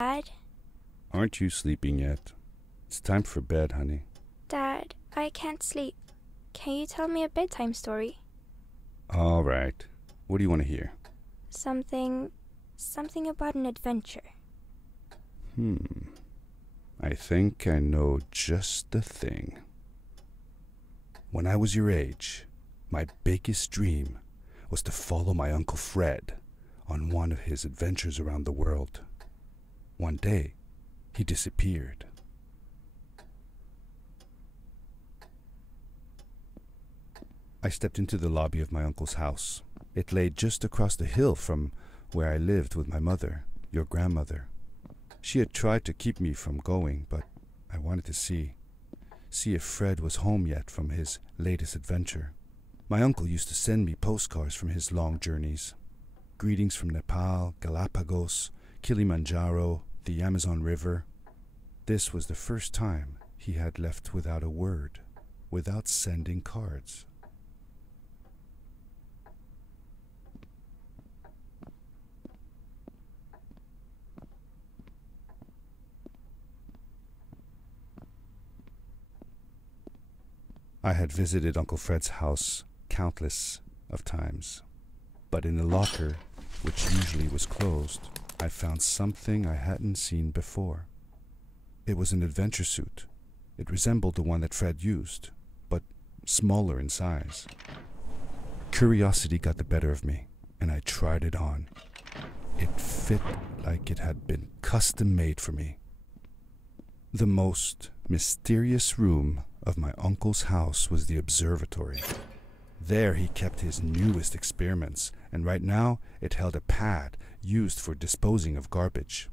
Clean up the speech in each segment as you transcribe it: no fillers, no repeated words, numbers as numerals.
Dad? Aren't you sleeping yet? It's time for bed, honey. Dad, I can't sleep. Can you tell me a bedtime story? All right. What do you want to hear? Something about an adventure. I think I know just the thing. When I was your age, my biggest dream was to follow my Uncle Fred on one of his adventures around the world. One day, he disappeared. I stepped into the lobby of my uncle's house. It lay just across the hill from where I lived with my mother, your grandmother. She had tried to keep me from going, but I wanted to see if Fred was home yet from his latest adventure. My uncle used to send me postcards from his long journeys. Greetings from Nepal, Galapagos, Kilimanjaro, the Amazon River. This was the first time he had left without a word, without sending cards. I had visited Uncle Fred's house countless of times, but in the locker, which usually was closed, I found something I hadn't seen before. It was an adventure suit. It resembled the one that Fred used, but smaller in size. Curiosity got the better of me, and I tried it on. It fit like it had been custom made for me. The most mysterious room of my uncle's house was the observatory. There he kept his newest experiments, and right now it held a pad used for disposing of garbage.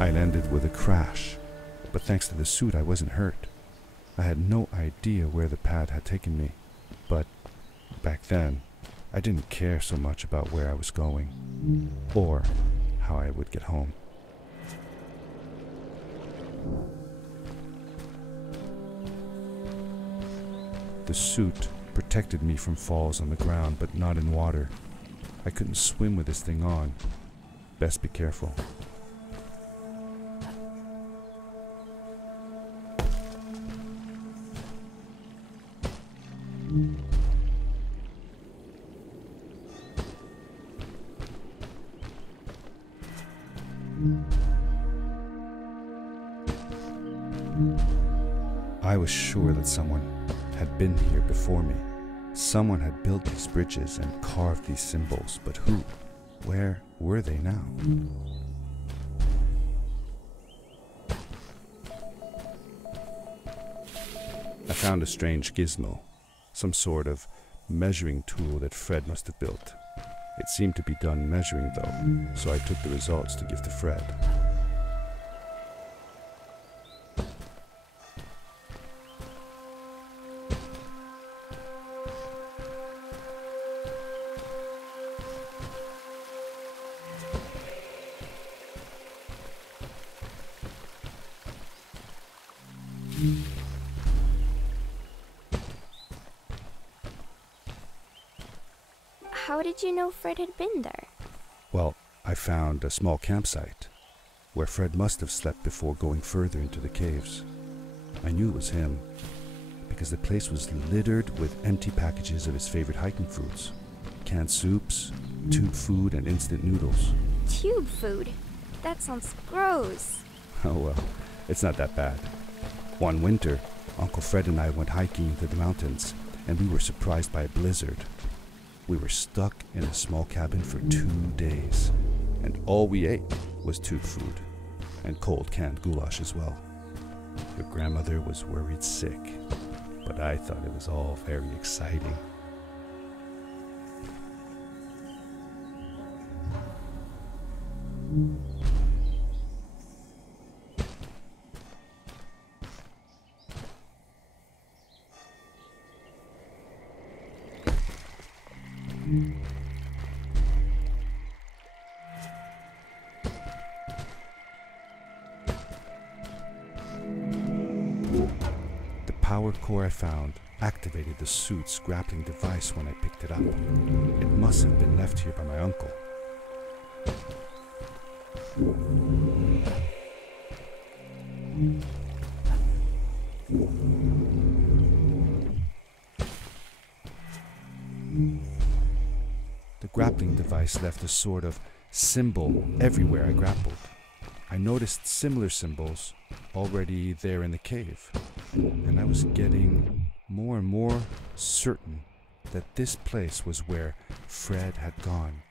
I landed with a crash, but thanks to the suit I wasn't hurt. I had no idea where the pad had taken me, but back then I didn't care so much about where I was going, or how I would get home. The suit protected me from falls on the ground, but not in water. I couldn't swim with this thing on. Best be careful. I was sure that someone had been here before me. Someone had built these bridges and carved these symbols, but who? Where were they now? I found a strange gizmo, some sort of measuring tool that Fred must have built. It seemed to be done measuring though, so I took the results to give to Fred. How did you know Fred had been there? Well, I found a small campsite where Fred must have slept before going further into the caves. I knew it was him because the place was littered with empty packages of his favorite hiking foods, canned soups, tube food, and instant noodles. Tube food? That sounds gross. Oh well, it's not that bad. One winter, Uncle Fred and I went hiking into the mountains, and we were surprised by a blizzard. We were stuck in a small cabin for 2 days, and all we ate was tube food, and cold canned goulash as well. Your grandmother was worried sick, but I thought it was all very exciting. The power core I found activated the suit's grappling device when I picked it up. It must have been left here by my uncle. The grappling device left a sort of symbol everywhere I grappled. I noticed similar symbols already there in the cave, and I was getting more and more certain that this place was where Fred had gone.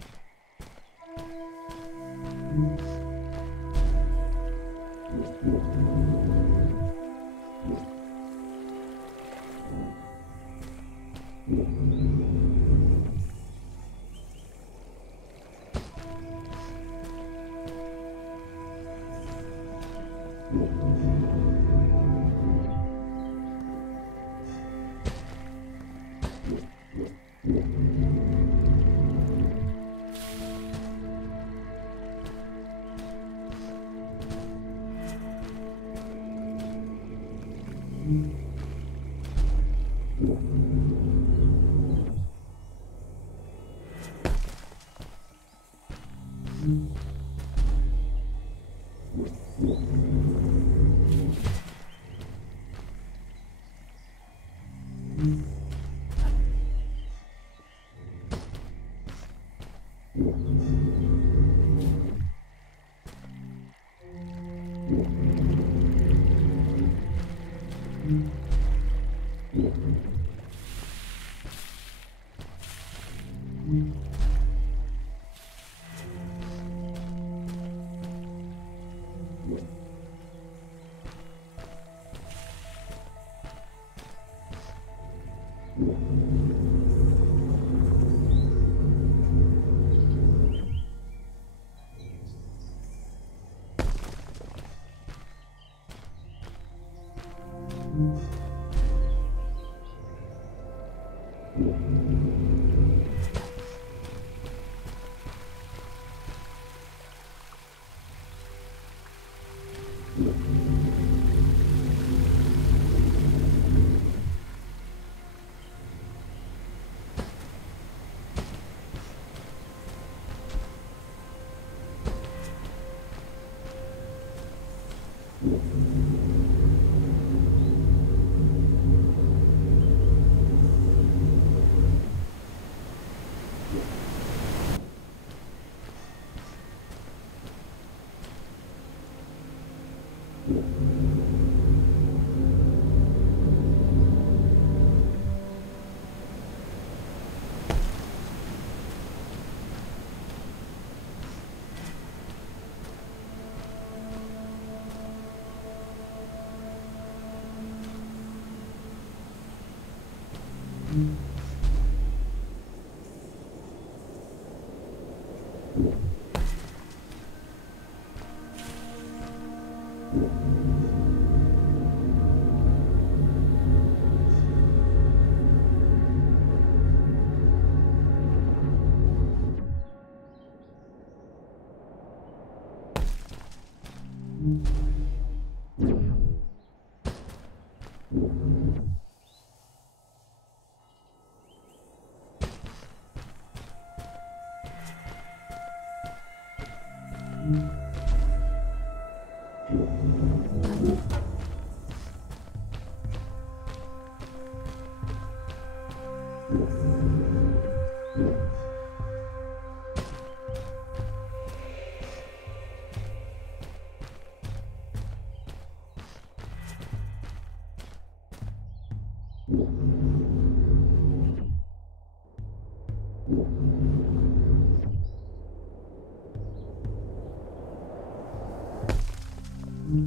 Did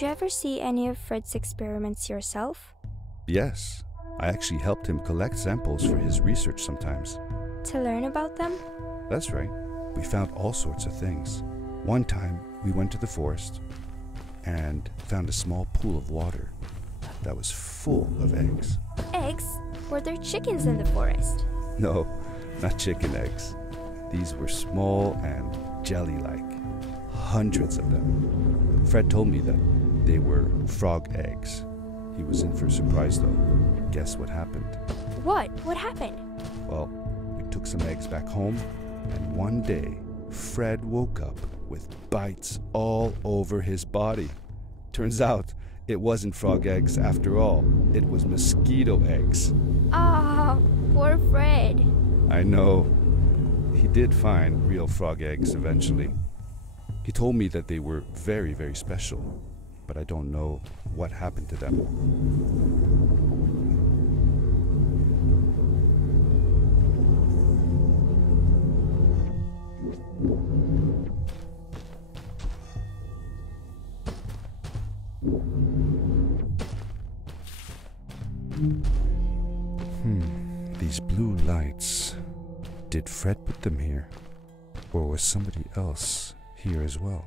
you ever see any of Fred's experiments yourself? Yes, I actually helped him collect samples for his research sometimes. To learn about them? That's right. We found all sorts of things. One time, we went to the forest and found a small pool of water that was full of eggs. Eggs? Were there chickens in the forest? No, not chicken eggs. These were small and jelly-like. Hundreds of them. Fred told me that they were frog eggs. He was in for a surprise though. Guess what happened? What? What happened? Well, we took some eggs back home, and one day, Fred woke up with bites all over his body. Turns out, it wasn't frog eggs after all. It was mosquito eggs. Ah, poor Fred. I know. He did find real frog eggs eventually. He told me that they were very, very special, but I don't know what happened to them. These blue lights. Did Fred put them here? Or was somebody else here as well?